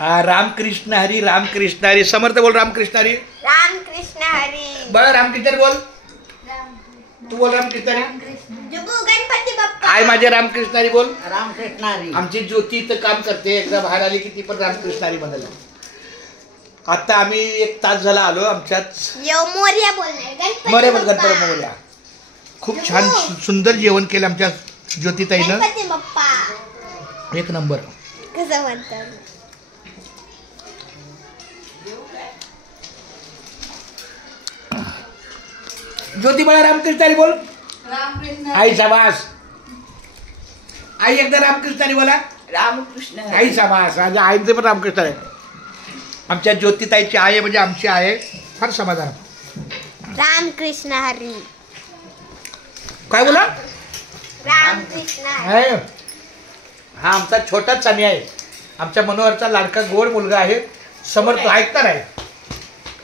हा रामकृष्ण हरी रामकृष्ण हरी. समर्थ बोल रामकृष्ण हरी. रामकृष्ण हरी. बरं रामकृष्ण बोल. तू बोल रामकृष्ण हरी. गणपती बाप्पा. आय माझे रामकृष्ण हरी बोल. रामकृष्ण हरी. आमची ज्योती इथं काम करते. एकदा बाहेर आली की ती पण रामकृष्ण हरी म्हणाली. आता आम्ही 1 तास झाला आलो. आमच्यात मोरया बोलणार. मरे बोल गणपती मोरया. खूप छान सुंदर जेवण केलं आमच्या ज्योतिताईनं. गणपती बाप्पा 1 नंबर. कसं म्हणतात. ज्योती मला रामकृष्ण हरी बोल. रामकृष्ण आई शाबास. आई एकदा रामकृष्ण हरी बोला. रामकृष्ण आई शाबास. माझ्या आईचे पण रामकृष्ण आहे. आमच्या ज्योतिताईची आई आहे म्हणजे आमची आहे. फार समाधान. रामकृष्ण हरी. काय बोला. रामकृष्ण हरी. हा आमचा छोटाच सामी आहे. आमच्या मनोहरचा लाडका गोड मुलगा आहे. समर्थ ऐकणार आहे.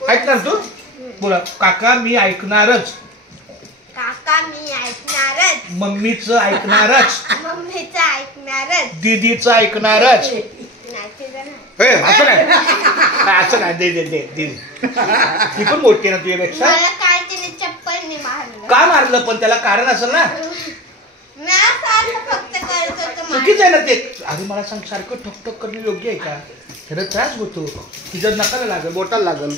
ऐकणार तू बोला. काका मी ऐकणारच. काका मी ऐकणारच. मम्मीचं ऐकणारच. मम्मीचं ऐकणारच. दीदीचं ऐकणारच. नाही असं नाही. असं नाही. दे दे दे दीदी ती पण मोठी ना तुझ्यापेक्षा. मला काय तिने चप्पलने मारलं. का मारलं पण त्याला कारण असेल ना. फक्त करत होतं. चुकीच आहे ना ते. अरे मला सांग सारखं ठोक ठोक करणं योग्य आहे का. त्याला त्रास होतो. तिच्या नकाला लागल बोटाला लागल.